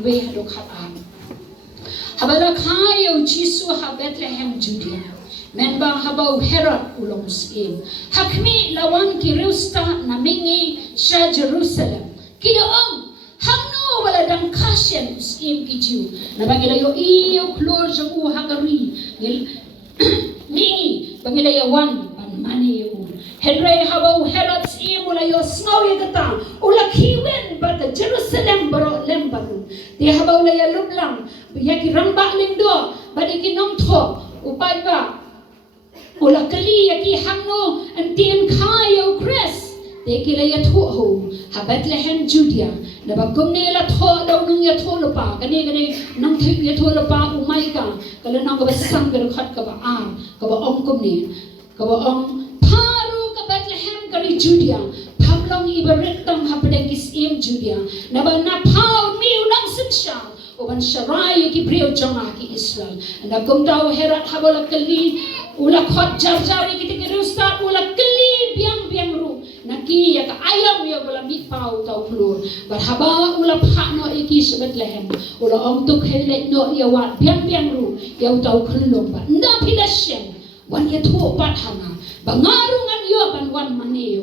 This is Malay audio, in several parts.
we hadok haban. Habala kayo Jisu ha Bethlehem Judea. Menba habau Herod ulong Muslim. Hakmi lawan kirusta namingi sa Jerusalem. Kidoong hangno wala dang kasyan Muslim kijiu. Nabangilayo iyo klor jamu hagari. Mingi bangilayo wan mani yo. Henry habau Herod im ulayo snawi kata ulakiwen bata Jerusalem baro lembaru. Dia habau laya lublang yaki rambak lindo badi kinong tho upay ba ulakali yaki hangno antian kayo Chris de kilaya tho ho ha Bethlehem Judea na bagumne la tho daw nung ya tho pa kani nang thik ya tho pa umay ka kala nang ka basang gar khat ka ba ka ba ong kumni ka ba ong Bethlehem kari Judea, Pamlong ibarektang hapadagis im Judea, naba na pau mi unang sinsya, uban sharay kibriyo jonga ki Israel, na kumdaw herat habala kali, ulak hot jar-jari kita kirustat, ulak kali biang ru, naki ya ka ayam ya bala mit pau tau plur, barhaba ulak hakno iki sa Bethlehem, ulak ong tuk helet no ya wat biang ru, ya tau kulong ba, nda pidasyen, wan ya tuo pat hanga. Bangarungan yo banwan mani yo.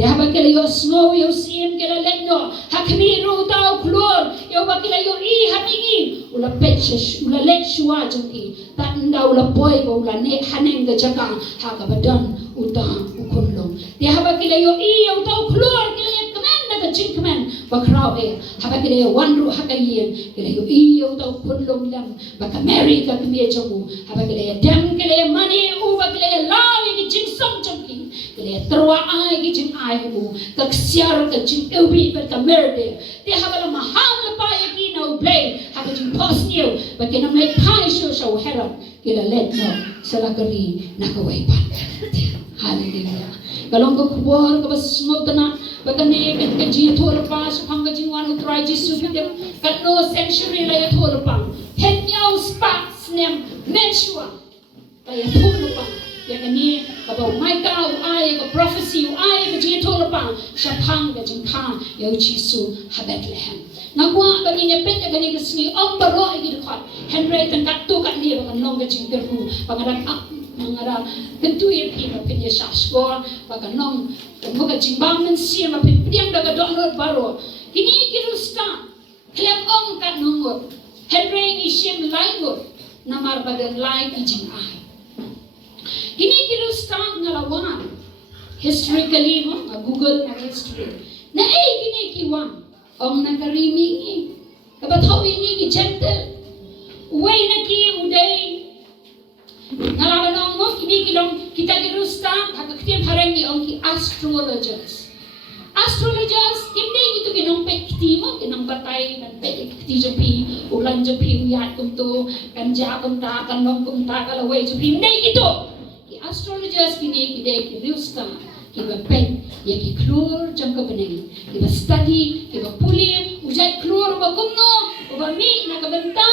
Dia bakila yo snow yo sim kila lenno. Hakmi ru tau klor. Yo bakila yo I hamingi. Ula petches ula let shua jengki. Tak nda ula boy ko ula ne haneng ke jaga. Haka badan uta ukunlong. Dia bakila yo I yo tau klor kila yo kemen na jing kemen. Bakrau habakila yo wanru hakayen. Kila yo I yo tau kunlong lam. Baka Mary ka kemiye jamu. Habakila yo dem kila yo mani u bakila yo lawi jing som jengki kile terwa ai ki jing ai bu tak siar ka jing ubi per ka merde dia habala maham la pa yaki no blame haba jing pos new but kina mai pai show herod kila let no salakari nakawai pan hallelujah kalong ko khubor ka bas smotana bakane ka jing thol pa sa phang jing wan utrai Jisu bidem ka no century la ya thol pa het nyau spa snem menshua kaya thol pa ya kani kabau maika uai ka prophecy uai ka jito lapa shapang ka jingkha ya Jisu ha Bethlehem ngakwa bagi ne pet gani ka sni ombaro igi dekat Henry tan katu kat ni bakan long ka jingkerku pangaran mangara kentu ye pi ka penya shasko bakan long mo ka jingbang men si ma pet piang daga donor baro kini kirusta klem ong ka nungo Henry ni shem laingo namar badan lai ki jingai Kini kirustan ngalawan historically mo Google na history na kini kiwan ang nakarimi ni kabathaw ini ki gentle way na ki uday ngalawan mo kini kilong kita kirustan hagaktim harang ni ang ki astrologers hindi gitu kinong pekti mo kinong batay kan pekti japi ulan japi uyat kumto kan jakumta kan longkumta kalaway japi hindi gitu astrologers kini kide kirusta kiba pen ya ki klur jangka beneng kiba study kiba puli ujat klur ba kumno ba mi na kabenta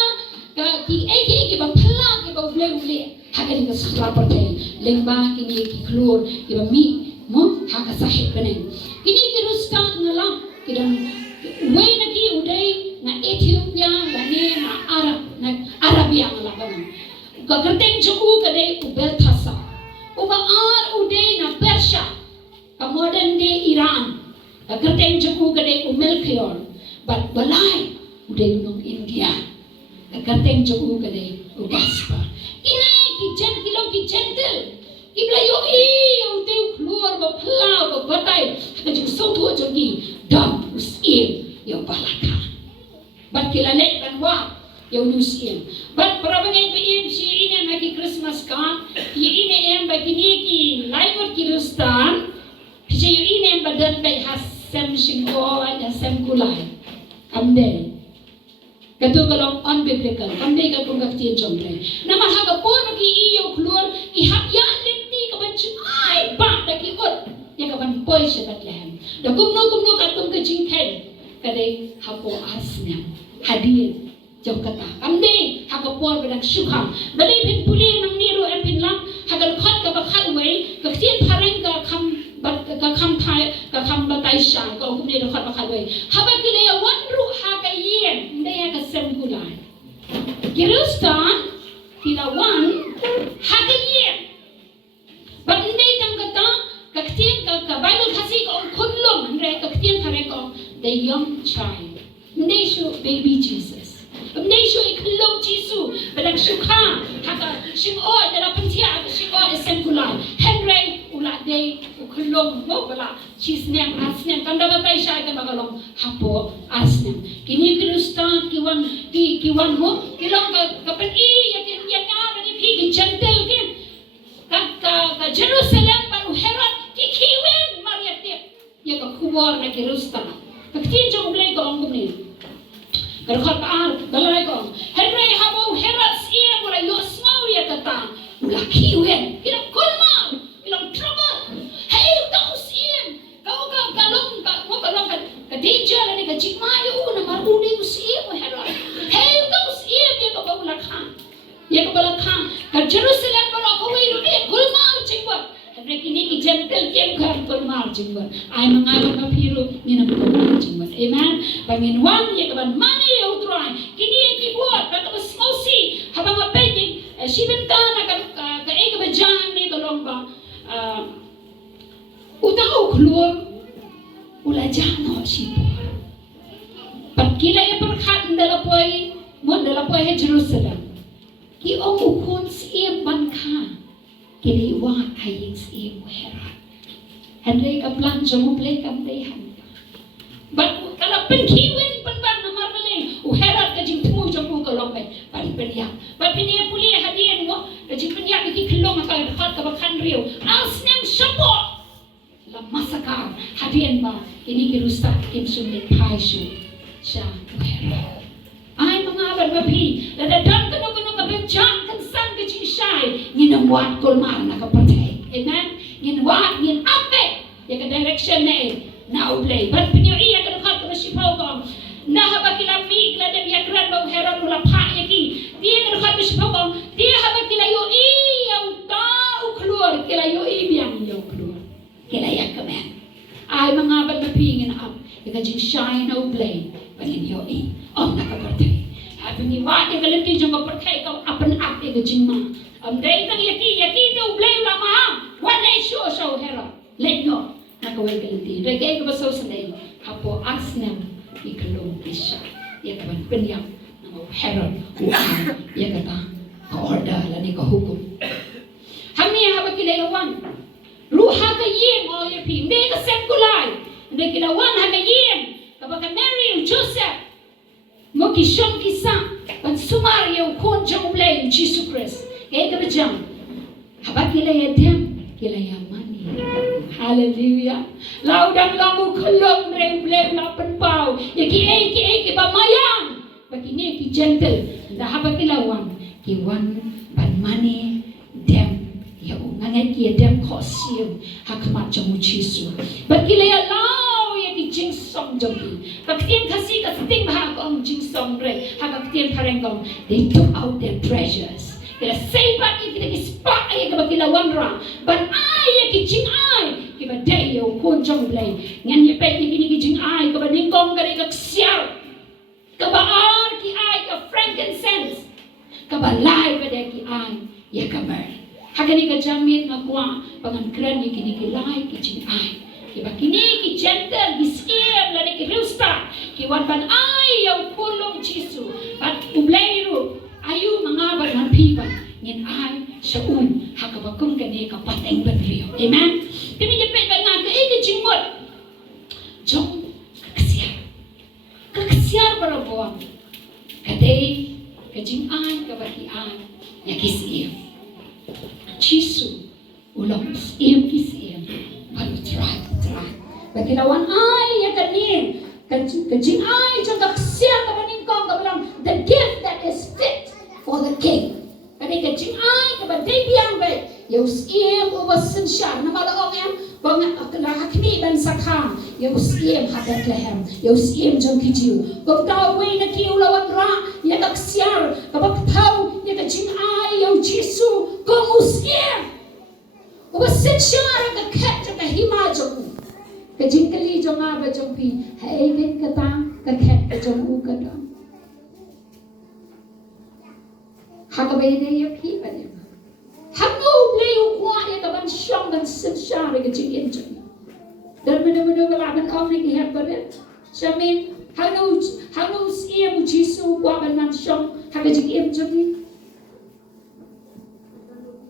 ka ki kiba phala kiba ule hakani ka sapartai lengba kini ki klur kiba mi mo haka sahib beneng kini kirusta ngalam kidang way na ki uday na Ethiopia lani na Arabia ngalaban ka kerteng juku kade ubel thasa uba uday na Persia ka modern day Iran ka kerteng juku kade Melchior but balay uday nung India ka kerteng juku kade Ugaspa ini ki gentle iblayo uday keluar ba phala ba batay ka jing sotu jogi dam usim yo balaka but kilale kanwa yo nusim but parabangay pa si ina magi Christmas ka ine em ba kiniki laibot kirustan si ine badan bay hasem singko ay hasem kulay amde katu kalong unbiblical amde ka kung kaktiyan jomre naman haga po magi iyo klur ihapyan linti kabanchun ay ba dakiot ya kaban poy sa Bethlehem da kumno katung ka jingken kadai hapo asnya hadir jom kata amde hagapor bedak syukha balay pin puli nang niru empin lam hagal khat ka bakhal way ka tien phareng ka kham thai ka kham batay sha ka kumne khat bakhal way habakile wanru hagayen nde ka Kirustan kilawan hagaye. But hindi tang kata kaktian ka Bible kasi ko kunlong andre kaktian kare ko the young child. Hindi siya baby Jesus. Hindi siya ikulong Jisu. Balang syukha haka syuko dala pentia syuko esemkulay. Henry ula day ukulong mo bala chisnem asnem kanda batay siya ka magalong hapo asnem. Kini Kirustan kiwan mo kilong kapan yakin nga ni pigi gentle kin ka Jerusalem baru Herod kikiwen mariatik ya ka khubor na Kirustan. Kaktin jong blay ko ang gumni. Karkhot ar dalay ko. Henry habo Herod siya mula yosmaw ya kata. Ula kiwen kina kulma ilang trouble. Hey kau siya kau ka galong ka danger ni ka jingmayo na maruni ko siya mo Herod. Hey kau siya ya ka baulakhan. Ya ka balakhan ka Jerusalem baru ako wiro ni kulma jingbat. Henry kini ki gentle kem kan kulma jingbat. Ay mga kapiro ni na kulma jingbat. Amen. Panginwan ya kaban mani ya utray. Kini ki buat baka basmosi habang mapeding sibenta na ka ega bajan ni tolong ba utaw keluar ula jano sibor. Pagkila ya perkhat ndalapoy mo ndalapoy he Jerusalem. Ki ong ukun siya banka. Kini wa aying siya Herod. Henry ka plan jamo play kam dehan. But kalau penkiwen penban namar balik, Herod kajing temu jemu kalau pai peniak. But peniak puli hadian mo kajing peniak iki kelong ka dekat ka bakan riu. Asnem syapo. La masakar hadian ba ini kirusak kim sumit paisu. Sya Herod. Ay mga abad mapi, ladadam kanu ka benjang kansan kajing syai, nginawat kulmar na kapatay. Amen. Nginawat ngin ape ya ka direction na now play. But pinyo iya kadukhat ko si Pogong. Nahaba kila mig la dem yakran ba Herod ula pa yaki. Dia kadukhat ko si Pogong. Dia haba kila yo iya utau keluar kila yo ibiang yo keluar. Kila yakamen. Ay mga abad mapingin up. Ikajing shine now play. Pangin yo i. Om nakapertay. Habi ni wa ikalati jong kapertay ka apan up ikajing ma. Day kang yaki daw play ula maham. Wala show Herod. Let no. Nakaway kalinti. Regay ka ba sa usanay? Hapo asnem ikalong isya. Iya kaban penyak ng Herod. Uang. Iya kata ka-order lani ka-hukum. Hamni haba kilayawan. Ruha ka yim o yapi. Hindi ka semkulay. Hindi kilawan ha ka yim. Kapag Mary Joseph. Mo kisyong kisa. Pan sumaryo kun jang ublay Jisu Christ. Kaya ka ba dyan? Haba kilayadem. Kilayaman. Hallelujah. Laudang lamu kelong rem lapan pau. Ya ki ba mayang. Bakini ki gentle. Dah apa kilawan. Ki wan ban mani dem. Ya ngangai ki dem kosim. Hakmat jamu Jisu. Bakilaya lau ya ki jing song jogi. Baktian kasih kasting bahag om jing song re. Hakaktian parengong. They took out their treasures. Kila seibat kita kispak ayah keba kila wanra. Ban ayah kijing ay. Keba dayo kunjong blay. Ngan yepet ni kijing ay. Keba ningkong kari kaksiar. Keba ar ki ay ka frankincense. Keba lay pada ki ay. Ya kamer. Hagani ka jamit ngakwa. Pangan kran ni kini kilay kijing ay. Keba kini ki gentle biskir lani ki rusta. Kiwan ban ay yaw pulong Jisu. Bat ublay ru. Ayu mengabar dengan pipa ngin ai saun hakabakum kani kapateng benrio. Amen. Kini jepet bangan ke jingmut. Jong kesiar barabuang. Kadai kajing ai kabaki ai yakisiam. Jisu ulang siam kisiam. Baru try. Bagi lawan ai ya kanin. Kajing ai jong kesiar kabaning kong kabalang the gift that is fit for the king. Kani kajing ay kabadai biang bay. Yaus iem ubasin syar. Nama laong yang bangat hakni dan sakha. Yaus iem hadat lehem. Yaus iem jong kijiu. Kau way na kiu lawan ra. Ya kaksiar. Kabak tau. Ya kajing ay yaw Jisu. Komus iem. Ubasin syar. Kakat jong kahima jong. Kajing kali jong aba jong pi. Hai gin katang. Kakat jong u katang. Hakabay na yung hipa niya. Hango blay ukwa ya kaban syong dan sensya rega jing injun. Dan benar-benar belaban orang yang hebat. Jamin hango ia mu Jisu waban man syong haga jing injun.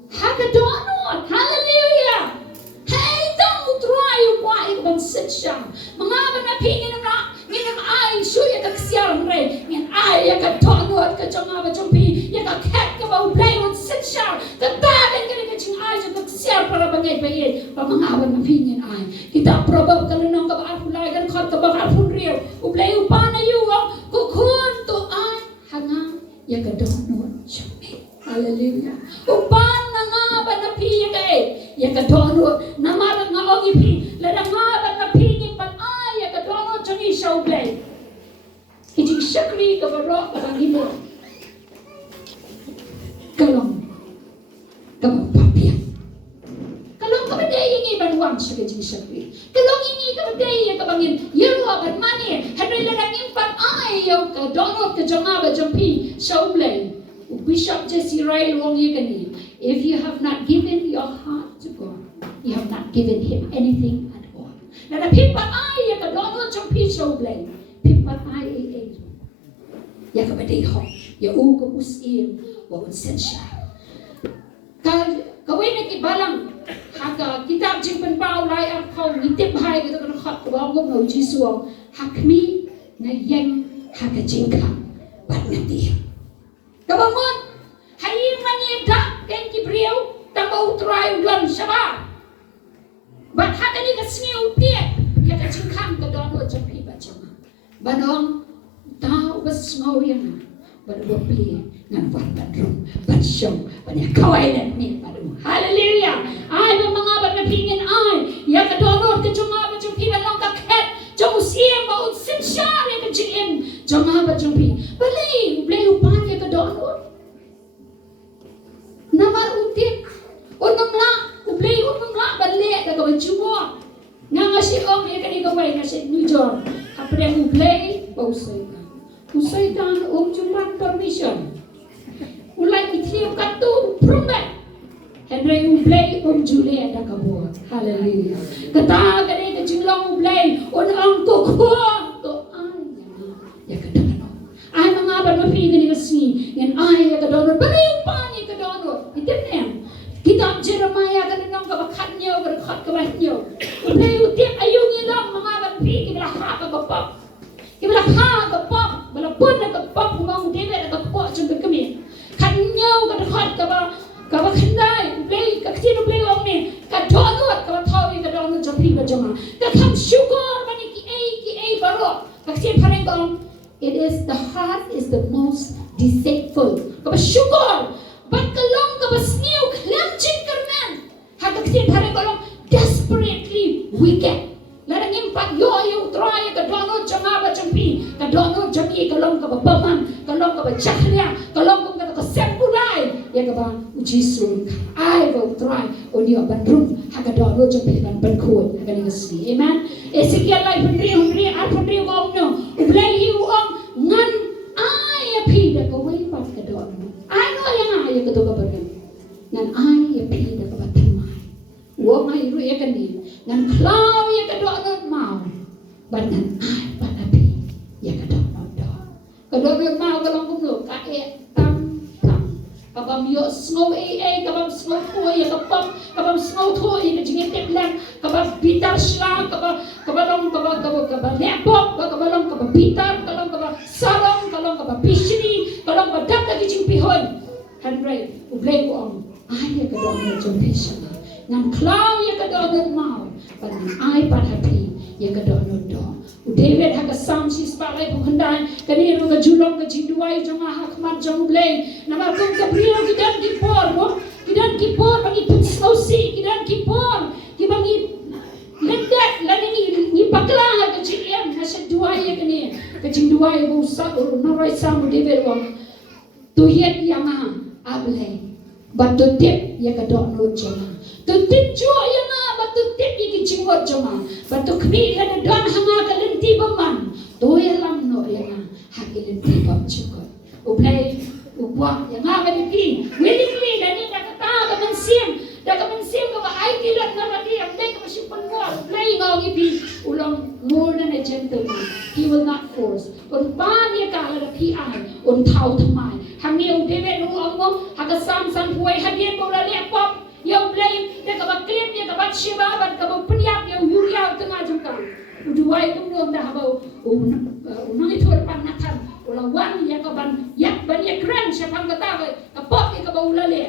Haga doanot. Hallelujah. Hey dong utrai ukwa ya kaban sensya. Mengaban na pingin na ngin ai suya ka siar re ngin ai ya ka doanot ka jonga ba jompi ya ka kat ka ba blay on sensya. Tatagan ka rin kaching ay sa tagsiyar para bangay-bayay pamangawan na pingin ay kita probab ka rin ang kabaarpulagan ka kabaarpun riyo ublay upana yuwang kukun to ay hanga yagadono syami. Hallelujah. Upan na nga ba na pingin ay yagadono namarang nga o ipi ladang nga ba na pingin pan ay yagadono syami siya ublay hijing syakri kabarok kabangimo kalong kapapian. Kalau kabadaya yang iban wang siya kajing syakri. Kalau ini kabadaya kabangin yero aban mani henry ladang impan ay yung kadonot kajonga ba jompi shaublay. Bishop Jesse Ray wong yagani. If you have not given your heart to God, you have not given Him anything at all. Nada pimpan ay yung kadonot jompi shaublay. Pimpan ay ya kabadaya ho. Ya ugo usin wa unsensya. Kawin na kibalang haka kitab jing penpau lai ar kau ngitip hai kita kan khat kawang ngom Jisu hakmi na yang haka jingka bat ngati. Kabangon hayin mani dak ken kibriu tambau trai ulan syaba. Bat haka ni ka sngeu pie ya ka jingkang ka dono jampi bacama. Banong tau besngau yang baru beli ngan warna drum bersyong banyak kawain ni baru haleluya ai mengabat na pingin ai ya ka donor ke jonga ba jumpi balong ka khet jong siem ba un sin share ke jin jonga ba jumpi beli upan ya ka donor namar utip unumla beli da ka jumo nga si om ya ka ni ka wai nga si New York apre ublay ba usay dan juman permission ulai itiam katu prumbe henry ublay Julia da kabur hallelujah kata kare ke jinglong ublay ang kokon to ay ya kadano ay mga ba mapi gani kasi yan ay ya kadano bali pa ni kadano itip kita Jeremiah kanang kabakat niyo kabakat kabanyo ublay utip ayung ilang mga ba mapi kibla ha kabapap kibla ha kabapap balapun na kapap ngong David na kapok jung kami kanyaw kadakhat kaba khandai play kaktino play ong ni kadonot kaba thawi kadonot jampi ba jama kakham sugar mani ki ai baro kaksin parengong it is the heart is the most deceitful kaba sugar but kalong kaba snew lamchin karnan ha kaksin parengong desperately wicked ladang impak yo try kadonot jama ba jampi kadonot jami kalong kaba baman kalong kaba chahria kalong kaba sempulai ya kaba Jisu I will try on your bandrum hagadonot jampi ban bankod kani ngasli amen Ezekiel lai pendri ar wong no ublay hiu ong ngan ay api da kawai pat kadonot ano yang ay ka to ka bagan ngan ay api da ka batamay wong ay ru ya kani ngan klaw ya kadonot mau banan ay pat api ya kadonot do kadonot mau kalong kumlo ka tam kabam yo snow kabam snow ko ya kabam snow to ya jingit lang kabam bitar slang kabalong lepop kabalong bitar kalong sarong kalong pishini kalong dapat kijing pihon handray ublay ko ang ay ka daw na jumpation nang klaw ya ka daw na mau pan ay happy ya ka daw no do David ha ka samsis palay paghandaan kaniro ka julong ka jinduay jong hakmat jong blay nama kung kabriyo kidan kipor bagi putsau si kidan kipor kibangi lendak laning ni pakla ka jiem hasa duay kani ka jinduay mo sa noray sam David wang tuyet yang ablay batutip ya ka do no jong tutip jo yang batutip iki jinggot jong batuk kmi kana don hanga kalenti baman toya lam no yang hakilenti bam chukot ublay ubwa yang ngani pi willingly dani dak ta ka man siam ka ba ai ti lat na lagi am dai ka simpan mo play ngong pi ulang more than a gentleman. He will not force. Un pa ni ka la pi ai un thau thamai hang ni u David lu ong mo ha ka sam puai ha dien bo la le pop yo play de ka ba klem ni ka ba shiba ba ka ba priap yo yuria tengah jengkang uduai kum nom dah ba unang itu pan nakan ulang wan ya ka ban yak ban ya kran siapa ka ta ka pop ya ka ba ulale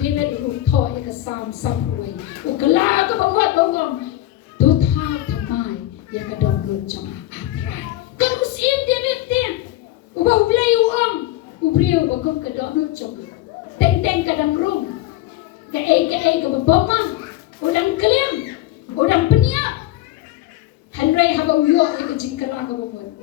David lu tho ya ka sam puai u kala ka ba wat ba ngom tu thau thamai ya ka dom lu chong atrai kan usim David tin u ba play u ong u brio ba kum ka dom lu chong teng ka dang rum ka ka ba bomang udang klem udang peniap Henry have a walk like a jinkalaka woman.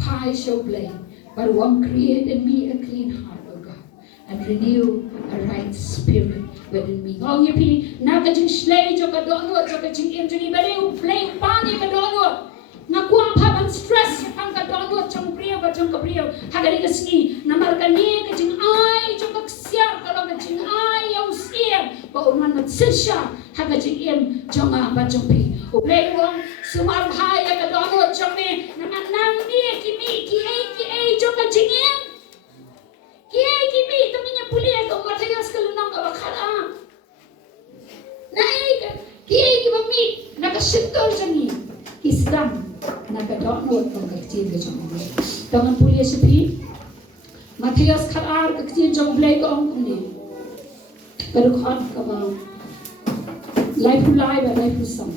Pie shall blame, but one create in me a clean heart, O God, and renew a right spirit within me. Oh, you pee, now the jing slay, joka donut, joka jing injury, but you play panic a donut. Nakuang papan stress, ang ka donut, chong priyo, but chong kapriyo, hagariga ski, namarkani, ka jing ay, joka ksiar, kalong ka jing ay, yaw siya, ba unan mat sisya, haga jing im, jonga, ba jong pi. Ublay wong sumar bahaya ka donut jong ni nang ni ki jong ka jingin ki taminya pulia ka matayas ka lunang ka bakala naik ki ba mi nakasintor jong ni Islam naka donut ka kecil ka jong ni tangan pulia sepi matayas khalar ka kecil jong blay ka ong ni pero khat ka ba life sam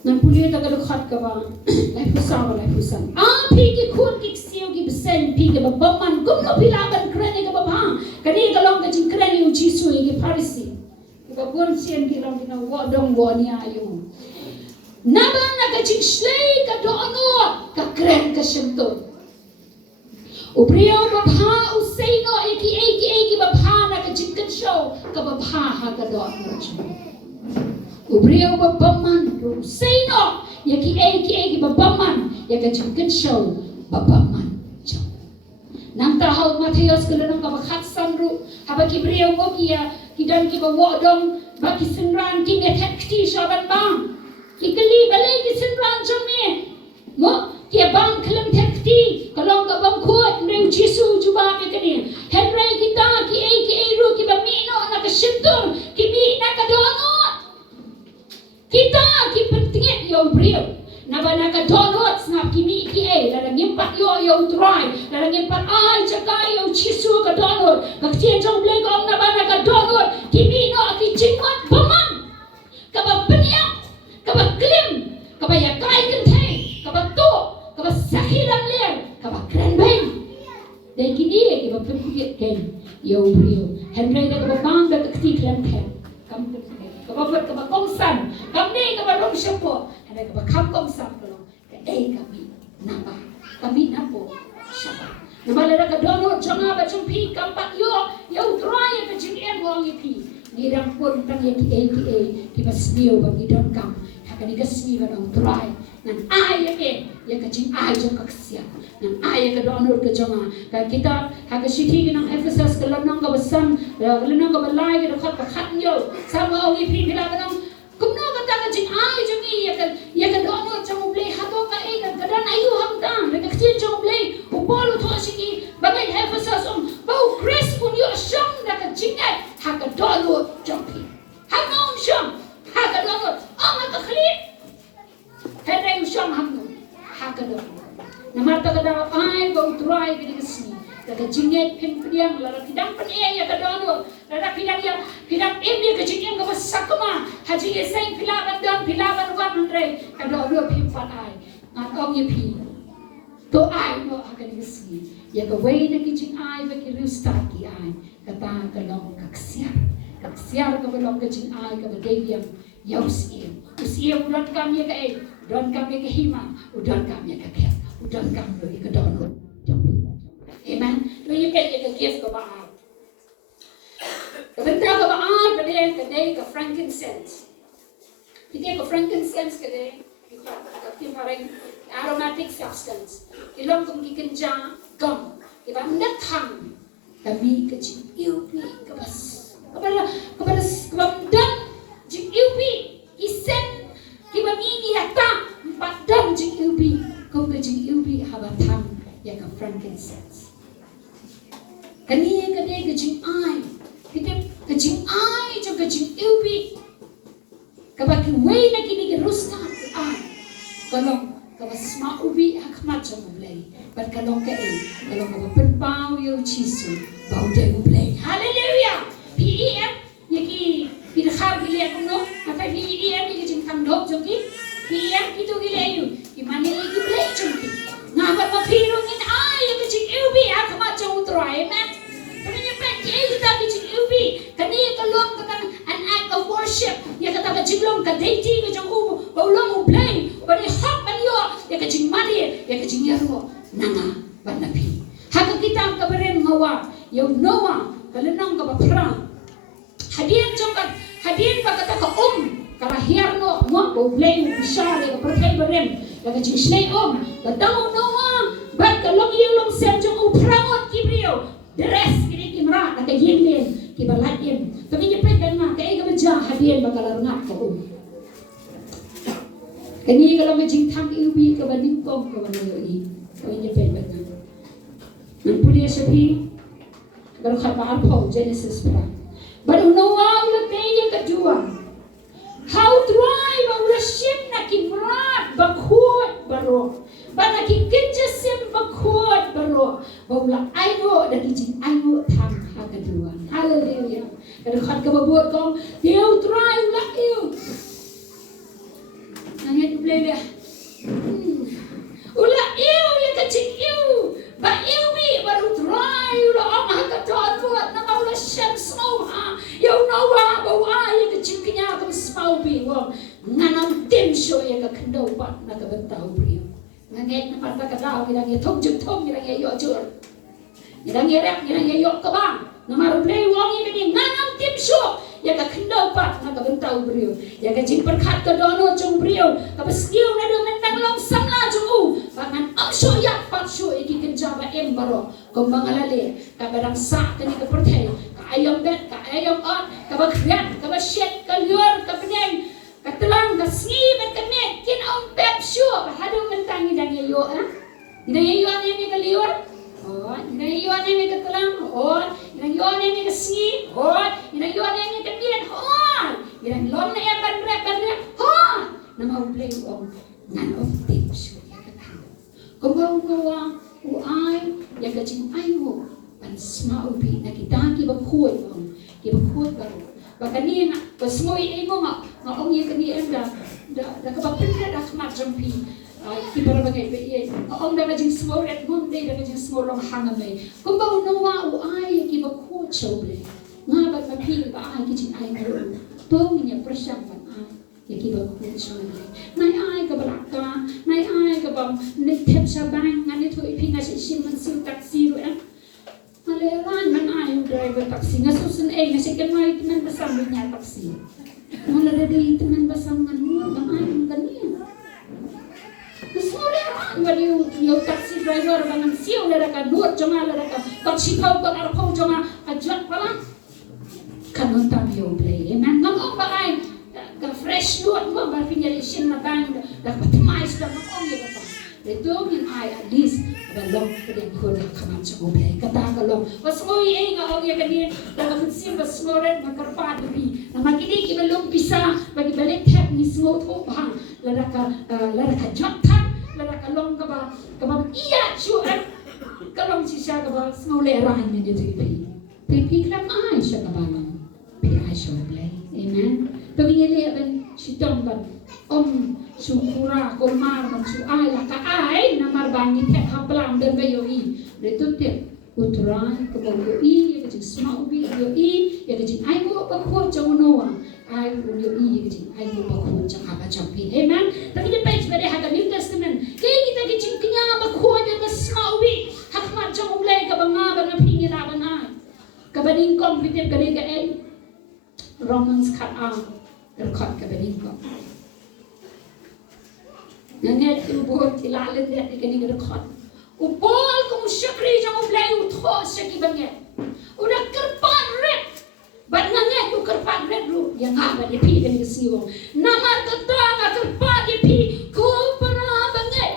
nan pulia ta kalau khat ka ba lai pusan pi ki khun ki siu ki besen pi ke ba man kum ko pilaban krani ka ba kani ka long ka jing krani u Jisu ki Pharisi ka bon sien ki long na wa dong wa ni ayu naba na ka jing slay ka do ano ka kren ka shimto u brio ba u say no ki ba na ka jing kan show ka ba ha ka do ano Ubriyo babaman, say no. Yaki babaman, yaka show babaman. Nang tahaw Matthews kalau nang kabakat sanru, haba kibriyo mo kidan kibawodong, baki sinran kimetekti shaban bang. Kikali balay kisinran jami. Mo kia bang kelam tekti, kalau kabang kuat mrew Jisu juba kini. Henry kita ki ru kibamino nakashimtur, kimi nakadono. Kita pentingnya yo brio naba naka donut snap kimi ki la ngimpat yo dry la ngimpat ai cakai yo Jisu ka donut ka tien jong blek om naba naka donut kimi no ki jingmut bomang ka ba peniap ka ba klim ka ba yakai kenteng ka ba to ka ba sahilang ler ka ba kren bang dai kini ki ba pentingnya ken yo brio Henry da ka ba bang da ka ti kren ken kam kababot ka ba kongsan kami ka ba rong syapo ada ka ba kam kongsan ko kami na po syapa nabalera ka dono jonga ba jumpi kampat yo dry ka jing wong ipi nirang pun tang ki ba sniu ba gidon kam hakani ka sniu ba dry nan ay ya ka jing ay jong ka sia nan ay ka dono ka jonga ka kita haga sithi ginang Ephesus ka lanang ka basam lanang ka balay ka khat yo sama ong ipi pila ba kumno ka ta ka jing ay jong ya ka dono jong play hato ka ka dan ayu hamdang ka kecil jong play upolo to siki bagay Ephesus bau Chris pun yo syang da ka jing ay haga dono jong pi hanon syang haga dono ka khli Henry usyang hamno hakado namarta kada ay go try gidi kesni kada jinget pimpriang lara pidang penia ya kadono lara pidang emni ka jingem ka sakma haji yesai pilaban 100 kadono pimpan ay ngat ong yepi to ay no akan kesni ya ka way na kijing ay ba ki restart ki ay kata kalong kaksiar ka balong kijing ay ka bagayam yausim usia ulan kami ka don kami ke hima, udon kami ke kep, udon kami ke donut. Amen. Do you get your gift ke baat? Kebentar ke baat, kedai ke frankincense. Kita ke frankincense kedai. parang aromatic substance. Ilong kung gikenja gum. Iba nathang kami ke jing ilpi kabamdam jing ilpi isen kibamini hata padam jing ilpi kau ke jing ilpi habatang ya ka frankincense. Kani ke de ke jing ai kita ke jing ai jo ke jing ilpi kabaki wei na kini ke rusta ai kalau sma ubi akmat jo mulai but kalau ke kalau penpau yo Jisu bau de mulai hallelujah PEM yaki pirkhar gile kuno apa PEM yaki jing kam dok joki PEM itu gile yu imani lagi mulai joki ngabar ma pirungin ai yaki jing ubi akmat jo utrai amen kami nyepet ye kita jing ubi kani kalong kata an act of worship ya kata ka jinglong ka deity ka jong u baulong mulai bari hak ya kajing mali ya kajing yaro nanga banapi haka kita kabaren ngawa yung noa kalenong ka bapra hadian jongkat hadian pa kata ka karahiar no mo bo blame share ka protay barem ya kajing slay ka daw noa bat ka long yung sem jong uprangot kibrio the rest kini kimra ka yinlen kibalatin kami nyepet kan ma kay ka baja hadian bakalarngat ko kani kalau majing thang iubi ka baning kom ka banoi ko inya pebet na pulia sabi baru khaba arpo Genesis pra baru noa ula teya kadua how dry ba ula ship na kimrat bakhot baro bana ki kinjasim bakhot baro ba ula aino da kijing aino thang ha kadua hallelujah baru khat ka babuat kom deu dry ula eu nangit blele ula iu ya kacing iu ba iu bi baru dry ula amah ka tot buat na ula shem sngewbha ya nawa ba wa ya kacing kenya kam spau bi wa nganam tim sho ya ka kendo pat na ka bentau bri nangit na pat ka daw ila ya thong jung thong ila ya yo jur ila ya rap ila ya yo ka bang na maru blei wong ya ni nganam tim sho ya ka kendo pat na ka bentau brio ya ka jing perkhat ka dono jong brio ka paskiu na do mentang long samla jong u pangan aksho ya pat sho iki kenja ba em baro ko mangalale ka barang sa tani ka perthai ka ayam bet ka ayam ot ka ba kriat ka ba shet ka liur ka peneng ka telang ka sni bet ka net kin om pep sho ba hadu mentang idang yo idang yo ni ka liur oh idang yo ni ka telang oh idang yo ni ka sni oh idang yo ni ka net oh idang lom na em ban rep oh na mau play om nan of tips ya ka kung gawa uai ya ka jing ai mo pan sma ubi na kita ki ba khoi om ki ba khoi baro ba kani na ba smoi ai mo nga ong ye kani em da ka ba pin da khmat jampi ki para ba kai be ye ong da ka jing smoi at mon dei da ka jing smoi long hanga me kung ba no wa uai ki ba khoi choble nga ba ma phi ba ai ki jing ai mo to ni ya prasham ba ya ki ba khoi choble nai ai ka balaka nai ai ka bam ni thep sa bang ngani thoi phi nga sim man sim taxi ro em ale ran man ai driver taxi nga susun e nga second mai teman basam nya taxi mala ready teman basam ngan mo bang ai ngani Kesulitan wali yo taxi driver bangan siu lera ka duat jonga lera ka taxi pau ka arpau jonga ajat pala kanon tam yo play amen ngam ba ai ka fresh duat mo ba pinya isin na bang da patmais da mo ong yo ta itu min ai at least ba long pedeng ko da kaman sa play kata ka long was ngoi ai nga ong ya kani da ka sim ba smoret makarpa di na makini ki ba long pisa bagi balik tap ni smo tho ba lara ka jot lara ka long ka ba iya chu ka long si siya ka ba smole rahan ni di pi klam ai siya ka ba long pi ai siya play amen to ni le ben si tom ba sukura ko mar man su ai la ka ai na mar ban ni the ha plam den ba yo i le tu te utran ko ba yo i ye ka smau bi yo i ye ka ai mo ba ko chong no ai wo yo i ye ka ai mo ba ko chang ha ba chang pi amen ta ki page ba de ha ka new testament ke kita ki ching knya ba ko de ba smau bi ha ma chong le ka ba nga ba na pi ni la ba na ka ba ning kom bi te ka le ka ai Romans khat a er khat ka ba ning kom Nganget tu buat ilalet dia kini kedekot. Upol kung syakri jang ublay utho syaki banget. Udah kerpan red. Bat nganget tu kerpan red lu yang apa dia pi kini kesiwong. Nama ketang kerpan dia pi ko para banget.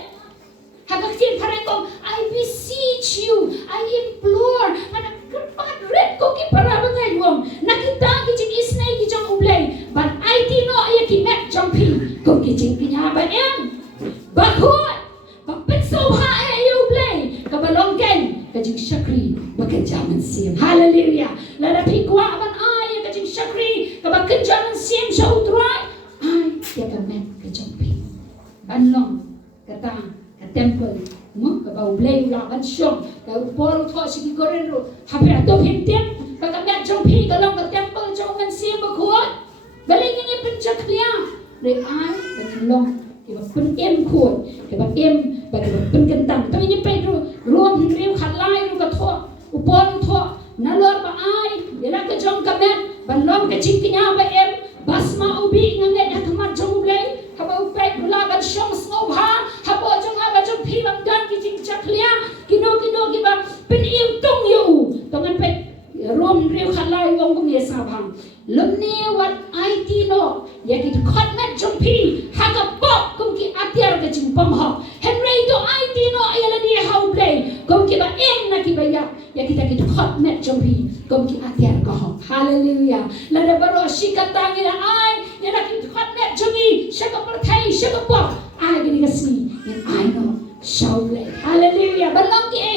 Hagak tin parengkong I beseech you, I implore. Mana kerpan red ko ki para banget wong. Nakita ki jing isnay ki jang ublay. Bat I tino ay ki mek jang pi ko ki jing pinyaban yang. Bakut, sngewbha ublay, kabalongken, kajing syakri, bakenjaman siem. Hallelujah. Lada pikwa aban ay kajing syakri, kabakenjaman siem sa utray. Ay, dia kamet kajampi. Banlong, kata, temple, mo kabaublay ulaban syong, kaupol to sige korenro, hape ato himtem, kakamet jampi kalong ka temple jongan siem bakut. Balingin ni penjaklia, re ay katlong kiba pun em khod kiba em ba kiba pun kentang to ini pedro rom riu khalai ru ka tho upon tho nalor ba ai ela ka jong ka ben balom ka chiknya ba em basma ubi ngange hakmat jong blai haba upai gulaban shong sngewbha habo jong aba jong phi bang dan ki jing chaklia kino kiba pen im tong yu tongan pe rom riu khalai wong kum ye sa bhang lumne wat ai ti no ya ki khotmet jong phi haga pop kum ki atiar ka jing pam ho henry to ai ti no ayala ni how play kum ki ba em na ki ba ya kita ki khotmet jong phi kum ki atiar ka ho hallelujah la da baro shikatang ila ai ya na ki khotmet jong i shaka par thai shaka pop ai ki sni ya ai no show play hallelujah balong ki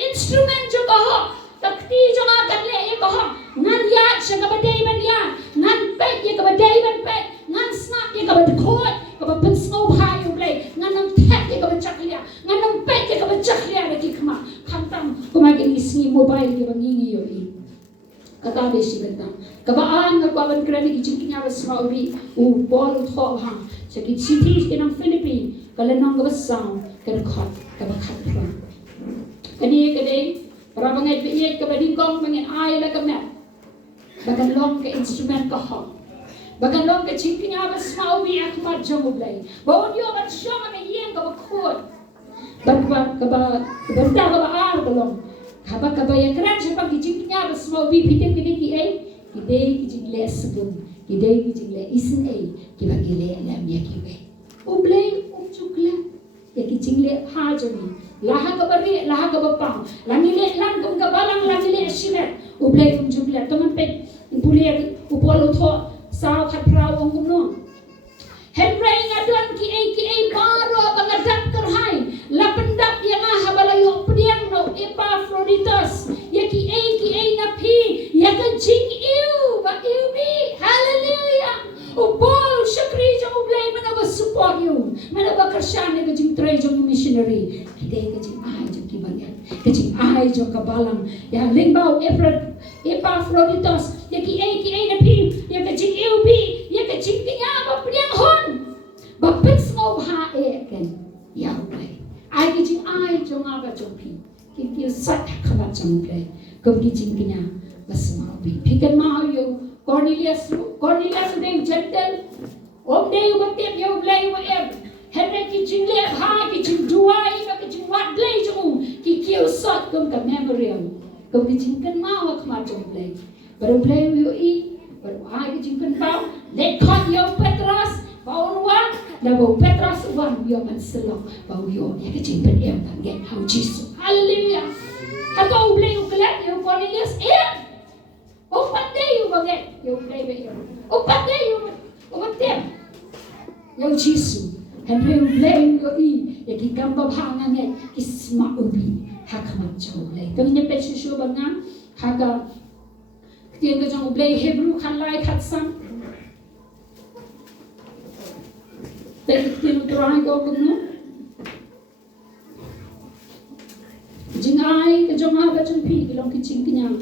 instrument jo ka ho takti jo nga kan le e ka ho ngan ya shaka ba dei ban ya ngan pe ye ka ba dei ban pe ngan snap ye ka ba khot ka ba pen sngewbha yu play ngan nam tap ye ka ba chaklia ngan nam pe ye ka ba chaklia de ki khma khantam kuma ki sni mobile ye ba ngi yo i kata be si benta ka ba an ka ba ban krani ki chingnya ba sngewbi u bol tho ha saki city ki nam philippine ka le nong ka ba sound ka khot ka ba khat pra kani ka dei para bangai be ye ka ba di kong bangai ai la ka met bagan long ke instrument ka ho bagan long ke chingnya ba sngewbi akmat jong ublay ba on yo ba shong na yen ka ba khot ka ba ta ka ba ar ka long ka ba ya kran je pa ki chingnya ba sngewbi pitin ki ai ki dei ki jing le sabun ki dei ki jing le isen ai ki ba ki le lam ya ki we ublay chukla ya ki jing le ha jami laha ka ba re laha ka ba pa langile lang kum ka balang langile shimet ublay jukla taman pe Pulia upolo tho sao khat prao ong kum no henry ngadon ki ai baro bangadap kerhai la pendap yang habalayo priang no epaphroditus ya ki ai na phi ya ka jing iu ba iu bi hallelujah upol shakri jong ublay mana ba support you mana ba karshan ka jing tray jong missionary kidai ka jing ai jong ki banyan ka jing ai jong ka balang ya lingbao epaphroditus ya ki ai na phi ya ka jing iu bi ya ka jing kinya ba priang hon ba pen sngewbha ken ya ublay ai ki jing ai jong aba jong phi ki sat khabat jong ublay ko ki jing kinya ba sngewbi phikan ma yo Cornelius deng gentle om dei ba tep yo ublay wa em henry ki jing le ha ki jing duai ba ki jing wat lay jong ki kiu sot kum ka memorial ko ki jing kan ma wa khma jong ublay baru ublay yo i baru ai ki jing kan pau le khot yo Petros bau wan la bau Petros wan yo man selok bau yo ya ki jing pen em kan get how Jisu hallelujah hato ublay yo klat yo Cornelius o pandai yo baget yo ublay be yo o pandai yo o matem yo Jisu henry ublay yo i ya ki gamba bhanga nge ki sma ubi hakmat ublay to ni pe shu banga haka tien ka jong ublay Hebrew khalai khatsam tien trai ko kumno jingai ka jong ha ba jong pi ki long ki ching kinya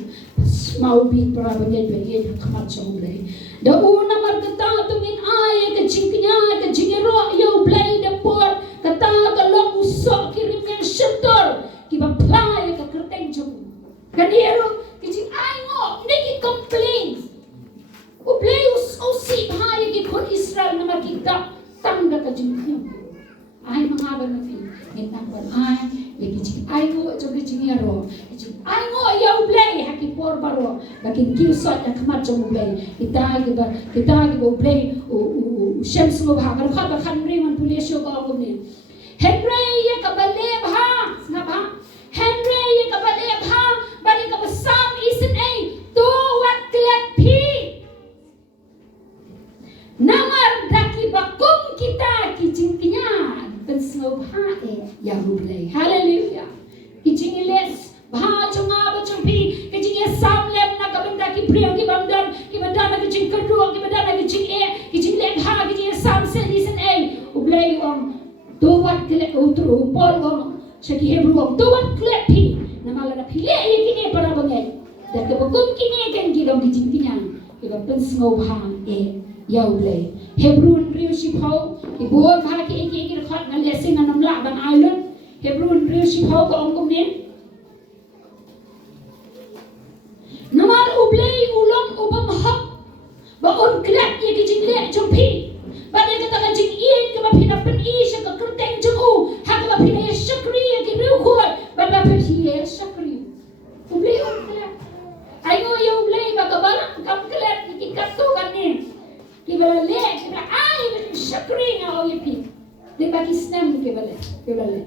mau bi pra ba ngai be ye khamat jong ublay da una mar kata to min ai ka ching kinya ka jingero yo ublay da por kata ka long uso ki rimen shator ki ba play ka kerteng jong kanero ki jing ai ngo neki complain ublay us o si bhai ki khot Israel na ma ki ta tang da ka jing kinya ngin nak ban ai lagi jing ai ngo jong jing ya ro jing ai ngo ya ublei haki por baro bakin kiu sot ya khamat jong ublei kita gi ublei u shem sngewbha kan khat ba khan ri man pulisio ko ko ni henry ya ka bale bha ngabha henry ya ka bale bha bani ka sam isen ai to wat klet phi namar daki bakum kita ki jing kinya ben sngewbha ya ublei hallelujah ki jing les bha chunga ba chumpi ki jing sam lem na ka benda ki priyo ki bandam na ki jing kedua ki benda na ki jing ki jing lem ha ki jing sam se listen ublei om to wat klet utru por om shaki hebru om to wat klet pi na mala na pile ye ki ne para bangai da ka bakum ki ne kan ki dom ki jing kinya ki ba ben sngewbha ya ublei Hebron riu shipau ibor bha ki ki khat na lesing na namla ban island Hebron riu shipau ko ong kum ne namar ublei ulom ubam hak ba on klat ye ki jing le chumpi ba ne ka ta jing ye ki ba phina pen i sha ka kurteng chung u ha ka ba phina ye shakri ye ki riu ko ba ba phe ye shakri ublei on klat ai ngo ye ublei ba ka ba kam klat ki kat tu kan ni kibala le kibala ai shakri nga o yipi de baki snem kibala le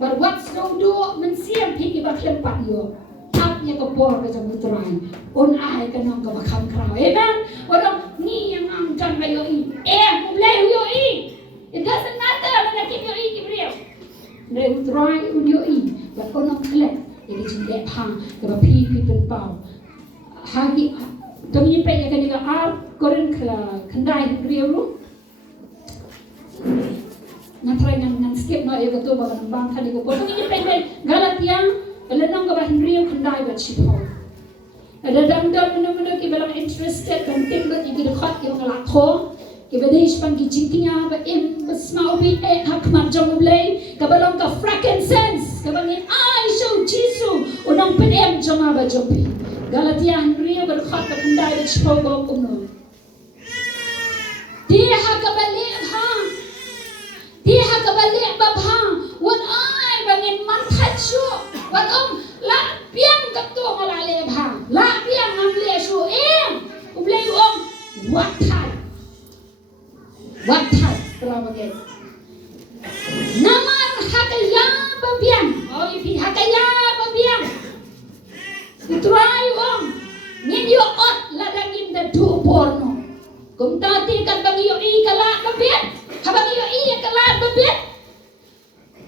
but what's no do men siam pi ki ba klem pat yo ap ye ko por ka jam utrai on ai ka nong ka ba kham krao amen odom ni yang ang jan ba yo i mo le yo i it doesn't matter when I keep yo i kibriyo le utrai yo i but onong kle ye ki le pa ka ba pi pen pau hagi kami pe ya kan ga ar koren khandai kriyo lu na try nan skip no ya to ba nan bang khali ko kami pe Galatia belenong ga ban kriyo khandai ba chipo ada dam mana ki belang interested kan tim lo ki de khat ki ngala tho ki bedesh pan ki jintinya ba im smau bi hak mar jom blay ka belang ka frankincense ka bangin ai show Jisu unang pedem jom ba jopi Galatia Henry berkhat ke kendai di Chicago kuno. Dia hakabalik ha. Dia hakabalik babha. Wan ai bangin mantat syu. Wan la piang kaptu ngalale bha. La piang ngamle syu ublei wat thai. Prabagai. Namar hakaya babiang. Oh ipi hakaya babiang. Try ngin yo ot la dagim da du porno kum tati kan bagi yo I kala babet ha bagi yo I kala babet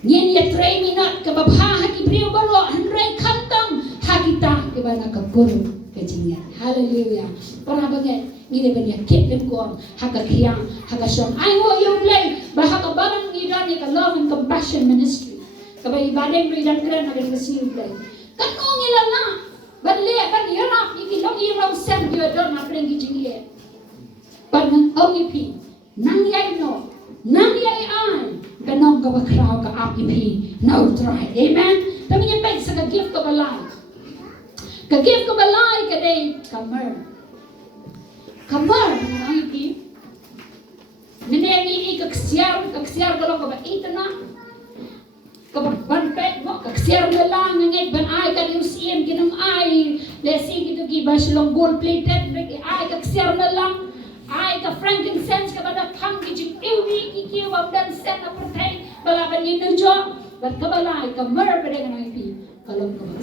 ngin ye try minot ka babha ha ki brio balo hanrai khantam ha kita ke bana ka guru ke jinga hallelujah para bagai ngine banya ketlen ko ha ka khia ha ka shong ai ngo yo play ba ha ka barang ngiran ni ka love and compassion ministry ka ba ibadeng ridan kran na ka siu play kan ngilala ban yara iki long i rong sem yo don na preng gi jingie ban ong ipi nang yai ai kanong ka bakrao ka ap ipi no try amen tami ni pek sa ka gift ko balai ka dei kamar nang ipi mineni I ka ksiar ko long ka ba itna ban pet mo kaksiar na lang ngit ban ai ka usien kinang ai lesi gitu gi baslong gold plated break ai kaksiar na lang ai ka frankincense ka bada kham gi jing ewi ki ki wa dan sen na pertai bala ban yin jo ban ka bala ka mer bade ngai pi kalong ka ba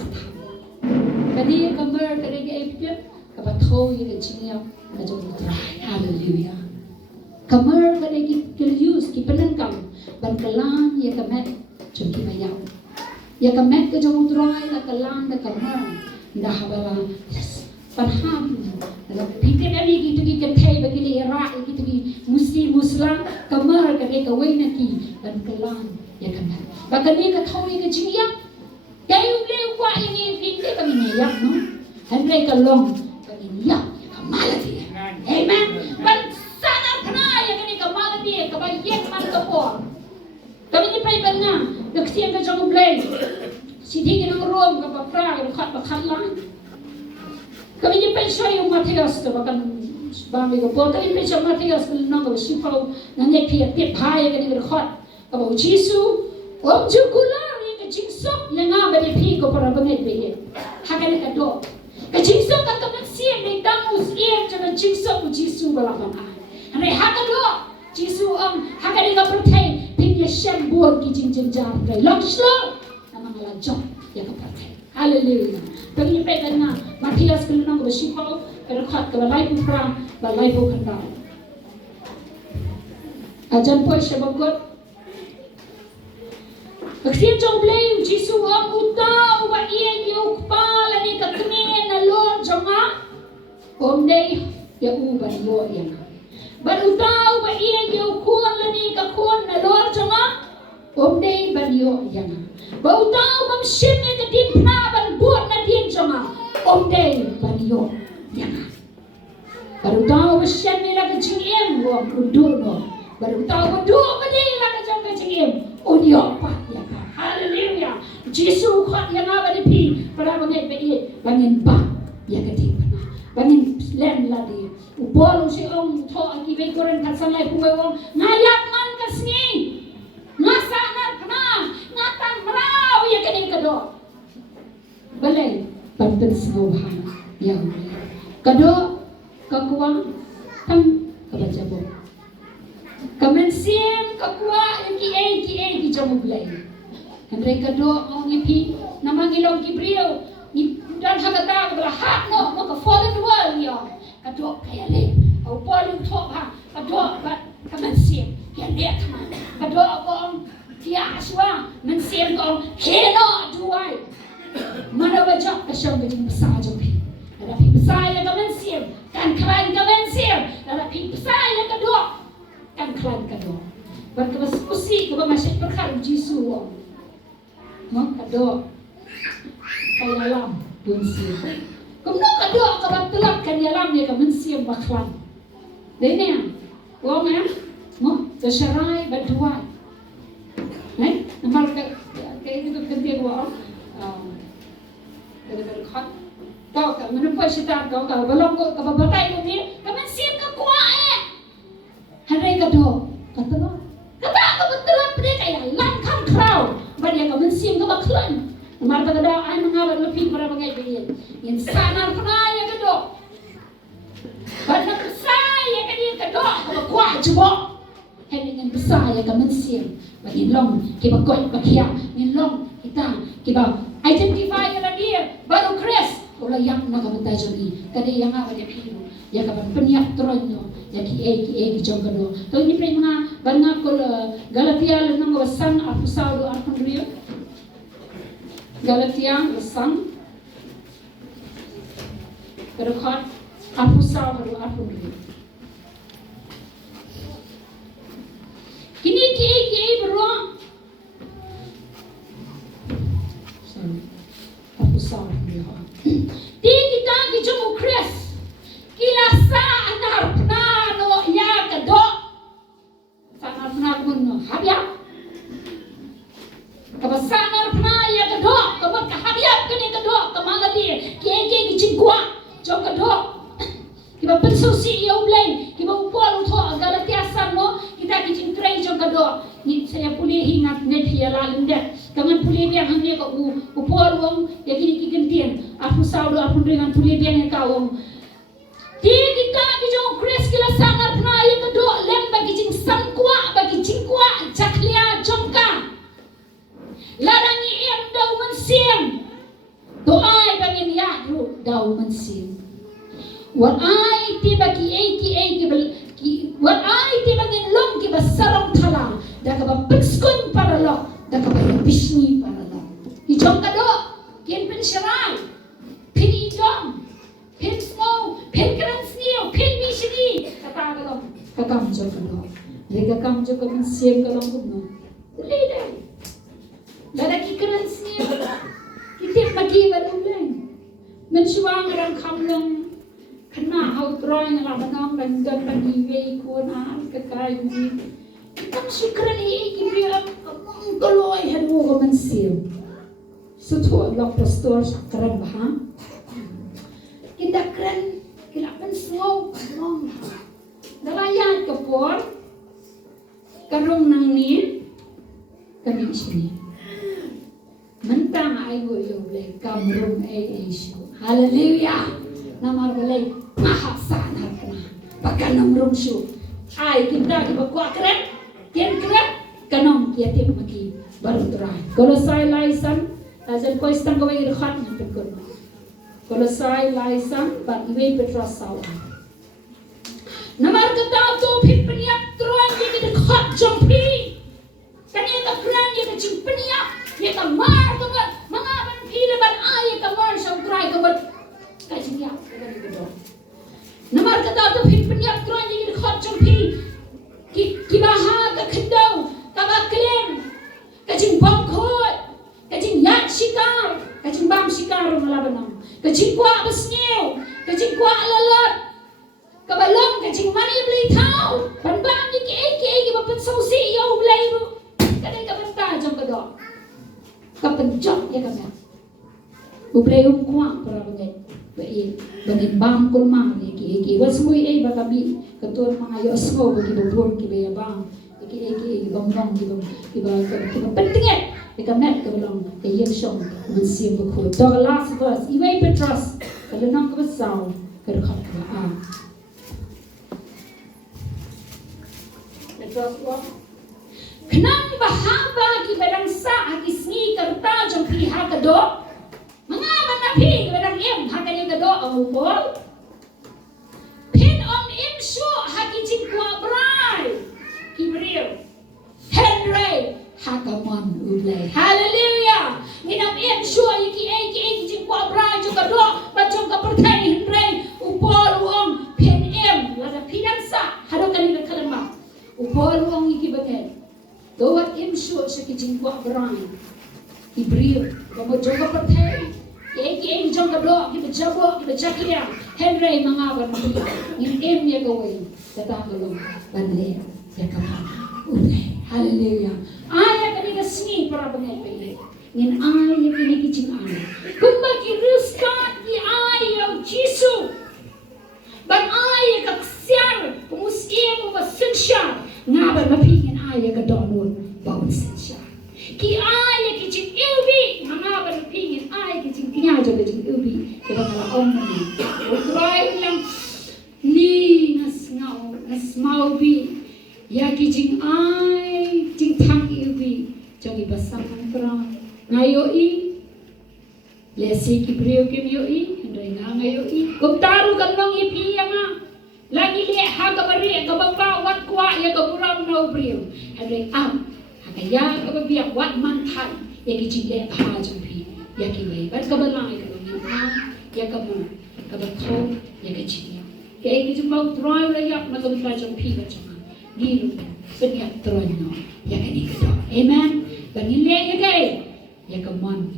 kadi ka mer ka ge ai pi ka ba tho yi ge chinya ka jo try hallelujah ka mer ka ge ki use ki penan kam ban kalang ye ka met chum ki bayau ya ka met ka jong utrai la ka lang da ka mer da habala panham da pite ani gitu ki kan thai ba ki le ra ki tu ki muslim ka mer ka de ka wei na ki ban ka lang ya ka met ba ka ni ka thau ni ka jiya kai u le wa ni ni ka ni ya no han re ka long ka ni ya ka malati amen ban sana kana ya ka ni ka malati ka ba yek man ka po kami ni pai bana dak siang ka jong blay sidi ki nang rom ka pa pra ka ba khat lang kami ni pai shoy yung Matias ka ba kan ba mi ko po kami pai shoy Matias ka nang ka sipau nang ye pi te phai ka ni ka khat ka ba Jisu Om jukular yang ke jingsok yang ngah bade pi ko para banget be. Hakane ka do. Ka jingsok ka kamansiam ni damus iam jangan jingsok Jisu balapan ai. Hare hakado Jisu hakane ka pertai pin ya shem buat ki jing jar kai. Long slow nama ngala jong ya ka pertai. Hallelujah. Bagi pe kana Matias kelunang ko sipaw ka khat ka balai pura balai po khanda. Ajan po shabagot Pagsiyan jong blame, Jisu ang utaw, wa iya yung kpala ni kakmin na Lord jonga. Day, ya uban yo yan. Ban utaw, wa iya yung kuwan ni kakun na Lord jonga. Day, ban yo yan. Ba utaw, mamsim ni kadin na, ban buat na din jonga. Day, ban yo yan. Ban utaw, masyan ni laga jingim, wa undur mo. Ban utaw, undur pa din laga jong ka jingim. Unyo pa. Hallelujah. Jisu khat yang apa di para bangai be bangin ba ya kati bana. Bangin lem ladi. Upol si ong tho aki be koren kasalai puwe wong ngayak man kasni. Ngasa na kana ngatan meraw ya kani kado. Balai panten sngewbha ya. Kado kakuang tang kabajabo. Kamensim kakua ki jamu blai. Henry kado mau ngipi nama ngilong kibriyo ni dan hakata berhat no maka fallen world ya kado kaya le au polin top ha kado ba kamansim ya le kama kado ko dia aswa mansim ko heno duai mana baca asyam bajing besar jopi ada pi besar ya kamansim kan klan kamansim ada pi besar ya kado kan klan kado berkebas pusi ke masjid berkhar Jisu kado kaya lam bunsi. Kamu kado karam telak kaya lam ni kamu siam baklan. Dene, wong mo terserai berdua. Nampak kayak itu kerja wong. Kada khat. Kau kamu nampak sitar kau belum kau batai kau ni kamu siam kau kuat. Hari kado kata kau telak pada kaya lam kam crowd. Bagi kamu siam kau baklan. Marta kada ay mengabar lebih para bangai begini. Yang sanar penaya kado. Bagi besar ya kadi kado kau kuat jebok. Hendak yang besar ya kamu siam. Bagi long kita kuat bakia. Yang long kita identify yang dia baru Chris. Ola yang nak kamu tajui. Kadi yang apa dia pilu. Ya kapan peniak tronyo. Ya ki jong kado. Tahu ni pernah menga banyak kol Galatia lenong wasan aku saulu aku rio. Galatia lesang berkat aku saulu aku rio. Kini ki beruang. Sorry. Aku saulu rio. Di kita kijung Chris. Kilasa anar nano ya kado. Sanar pernah kuno habya. Kabasanar pernah ya kado. Kabat kahabya kini kado. Kamala dia. Kiai kicingkua. Jom kado. Kiba pensusi ya ublay. Kiba upol utho Galatia no. Kita kicingkrai jom kado. Ni saya pulih ingat net hiala lende. Kaman pulih biang hanya ko upol wong ya kini kigentian. Aku saudo aku dengan pulih biang yang kawong. Kita kijong Chris kila sangat pernah yang kedua lem bagi jing sangkua bagi jingkua jaklia jongka larangi iam dau mensim doa bagi ya dau mensim wat ai ti bagi wat ai ti bagi long ki basarong thala da ka pekskun para lo da ka bisni para lo kijong kado kin pensyarai pini jong pin snow, pin keren snow, pin mishini. Kata kalau kakam jauh kalau, mereka kakam jauh kalau siam kalau kuno, boleh dah. Lagi keren snow, kita pergi beruleng. Mencuang orang kamlong, kena hau drawing lah menang dan pergi way kuat kekai ni. Kita syukuran ini kita kalau ayah dua orang siam, setuju lah pastor keren bah. Kita keren, kita pun semua orang. Dalam yang kepor, karung nang ni, kami sini. Mentang ay go yo blay kamrum ay Yesu. Hallelujah. Namar blay mahaksan harkana. Baka namrum shu. Ay kita di bakwa keren. Kian keren. Kanong kia tip magi baru terai. Kolosai laisan. Ajar ko istang gawai irkhat na pekun. Kolosai laisan. Bat iwe Petros sawa. Namar kata tu pin peniak teruan dia kita khat jompi. Kani ka kran dia ka jing peniak. Dia ka mar ka mga ban pila ban ay ka mar sa terai ka bat. Ka jing ya ka ni do. Namar kata tu pin peniak teruan dia kita khat jompi. Ki baha ka khendau ka ba klem. Ka jing bang khoi. Ka jing yat shikar. Ka jing bam shikar malabanam. Ka jing kwa basneu. Ka jing kwa lalot. Kabalong ka jing mani beli tau. Ban bang ni ki ba pen sausi yo blai bu. Kadai ka ban ta jong ka do. Ka pen jok ya ka ba. Bu blai kwa para bangai. Ba i bangin bam kul ma ni ki was mui ai ba ka bi. Ka tur ma yo smo ba ki bo bor ki ba bang. Ki bang ki ba penting ya ka met ka balong ka yem shong man sim ba ko. The last verse. Iway Petros. Kalau nak ka saw ka khat ka a. Kenang bahaba ki badang sa aki sni karta jong pi ha kado. Mangaman na pi ki badang em ha kani kado au bol. Pin on em shu ha ki jing kwa brai. Ki brio. Henry ha kamon ublay. Hallelujah. Nginam em shu ki jing kwa brai jong kado ba jong ka pertai Henry upol uong pin em lada pinang sa hado kani ka kalamba. Upol uang iki bagai. Tawat im sure sa kijingwa berang. Ibril. Kamu jangka pertai. Eki jangka do. Kita jabo. Kita cakria. Henry mangabar mabila. In im ya gawin. Kata kalong. Banle. Ya kapan. Ulay. Hallelujah. Ayah kanina sini para bangai pili. Ngin ayah kini kijing ayah. Kumbaki ruskat di ayah Jisu. Ban ayah kaksiar. Pumusia mo basensyar. Ngabar mapingin ayah ka doon bawat sensya. Ki ayah ki jing ilbi. Ngabar mapingin ayah ki jing kinyajo ka jing ilbi. Kaya kalaong na ni. Utray lang ni ngasmaubi. Ya ki jing ay jing tang ilbi. Jong ibasang ang krang. Ngayoi. Lesi ki brio kim yoi. Henday nga ngayoi. Kumtaru kalong ipi nga. Lagi lihat harga beri ke bapa wat kuat ya ke burang no brio. Hari am hakaya ke biak wat mantai ya ke jile ha jumpi ya ke wei. Bat ke belang ke ni am ya ke mu ke betul ya ke jile. Ke jumpa troy la yak na ke betul jumpi ke jangan. Gilu penyak troy no ya ke ni ke do. Amen. Bangile ya ke ya ke mon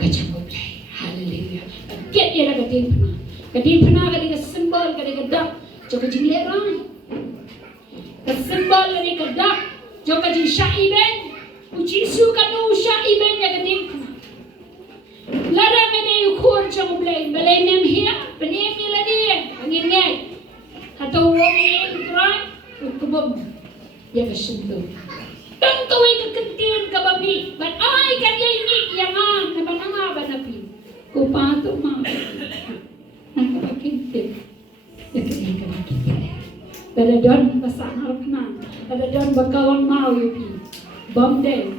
ke jangan play. Hallelujah. Get ya ke tin pena. Ke tin pena ke ni simbol ke ni dak. Jika jing lerai, kesimbol ni kedak. Jika jing syaiben, Jisu kanu syaiben yang kedim. Lara mene ukur jang belai, belai nem hia, benem miladi, angin ngai. Atau wong yang kerai, ukubum, ya kesentuh. Tentu itu ketin kebabi, but ai kan dia ini yang ang, naban ang aban api. Kupatu mah, nak pakai Tada don pasan harap na. Tada don bakawan mau yupi. Bom day.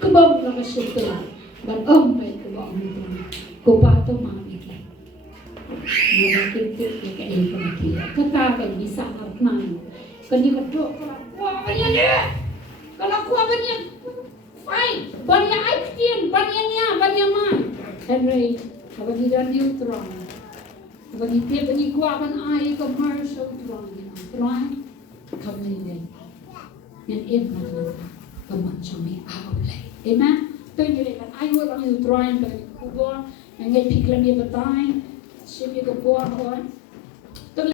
Kubom na kasyuto. But bay kubom nito. Kupato mamiki. Nagakitip na kain panakiya. Katakan bisa harap na. Kandi kadro. Kalakwa ba niya niya? Kalakwa ba niya? Fine. Banya aiktin. Banya niya. Banya man. Henry. Kabagidan neutron. Bagi dia bagi kuaban air commercial terang, kami ni, yang ibarat kita kemacam ni awalnya, amen. Tanya kan air orang itu terang bagi khubor, yang kita pikirkan dia betai, siapa yang kebuat orang.